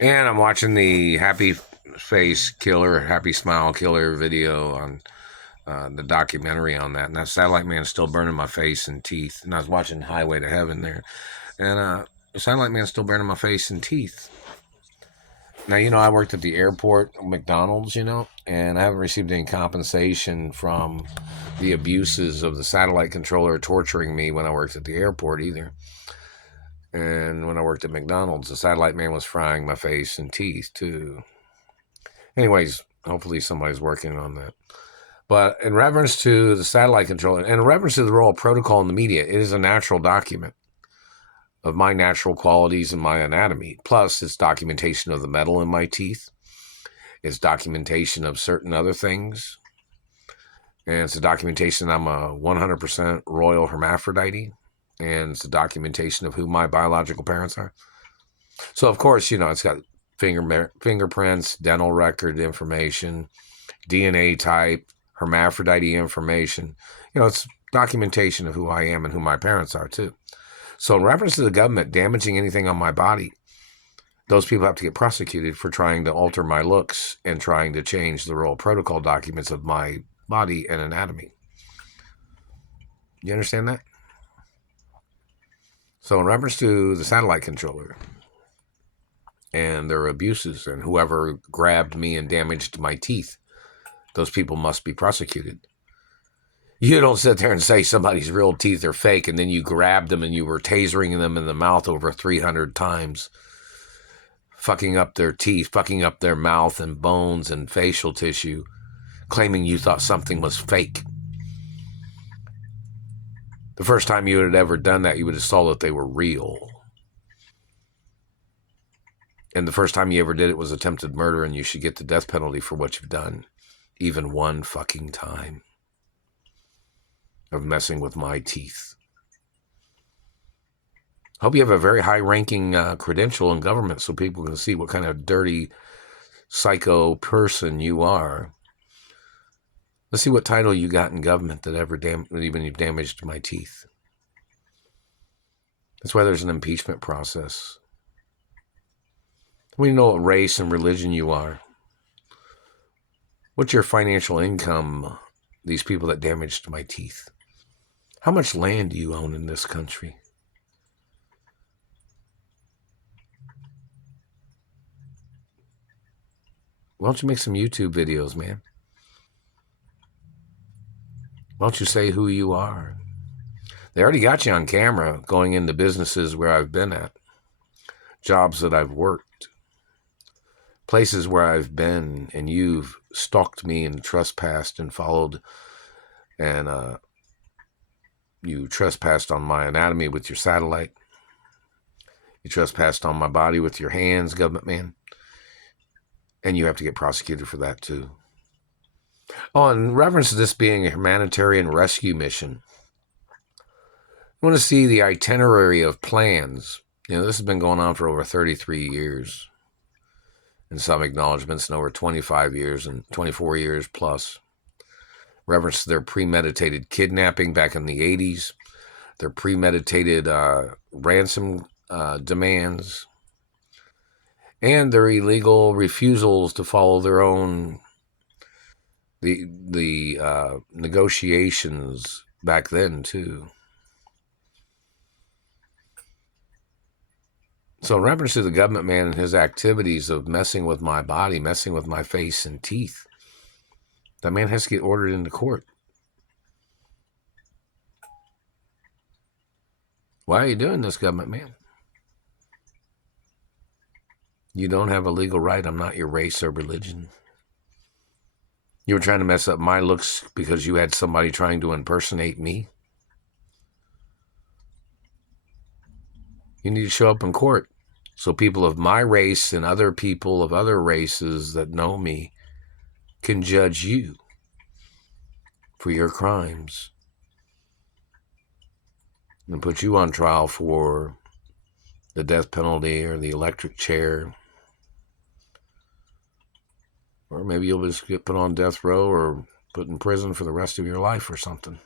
And I'm watching the happy face killer, happy smile killer video on the documentary on that. And that satellite man's still burning my face and teeth. And I was watching Highway to Heaven there. And the satellite man's still burning my face and teeth. Now, I worked at the airport, McDonald's, and I haven't received any compensation from the abuses of the satellite controller torturing me when I worked at the airport either. And when I worked at McDonald's, the satellite man was frying my face and teeth too. Anyways, hopefully somebody's working on that. But in reference to the satellite controller, and in reference to the role of protocol in the media, it is a natural document of my natural qualities and my anatomy. Plus, it's documentation of the metal in my teeth. It's documentation of certain other things. And it's a documentation I'm a 100% royal hermaphrodite. And it's a documentation of who my biological parents are. So, of course, it's got fingerprints, dental record information, DNA type, hermaphrodite information. It's documentation of who I am and who my parents are, too. So in reference to the government damaging anything on my body, those people have to get prosecuted for trying to alter my looks and trying to change the role protocol documents of my body and anatomy. You understand that? So in reference to the satellite controller and their abuses and whoever grabbed me and damaged my teeth, those people must be prosecuted. You don't sit there and say somebody's real teeth are fake and then you grabbed them and you were tasering them in the mouth over 300 times, fucking up their teeth, fucking up their mouth and bones and facial tissue, claiming you thought something was fake. The first time you had ever done that, you would have saw that they were real. And the first time you ever did it was attempted murder, and you should get the death penalty for what you've done, even one fucking time of messing with my teeth. Hope you have a very high-ranking credential in government so people can see what kind of dirty psycho person you are. Let's see what title you got in government that even damaged my teeth. That's why there's an impeachment process. We know what race and religion you are. What's your financial income, these people that damaged my teeth? How much land do you own in this country? Why don't you make some YouTube videos, man? Why don't you say who you are? They already got you on camera going into businesses where I've been at, jobs that I've worked, places where I've been, and you've stalked me and trespassed and followed, and you trespassed on my anatomy with your satellite. You trespassed on my body with your hands, government man. And you have to get prosecuted for that, too. Oh, in reference to this being a humanitarian rescue mission, I want to see the itinerary of plans. This has been going on for over 33 years. In some acknowledgments, and over 25 years and 24 years plus. Reference to their premeditated kidnapping back in the 80s, their premeditated ransom demands, and their illegal refusals to follow their own the negotiations back then too. So in reference to the government man and his activities of messing with my body, messing with my face and teeth, that man has to get ordered into court. Why are you doing this, government man? You don't have a legal right. I'm not your race or religion. You were trying to mess up my looks because you had somebody trying to impersonate me. You need to show up in court so people of my race and other people of other races that know me can judge you for your crimes and put you on trial for the death penalty or the electric chair. Or maybe you'll just get put on death row or put in prison for the rest of your life or something.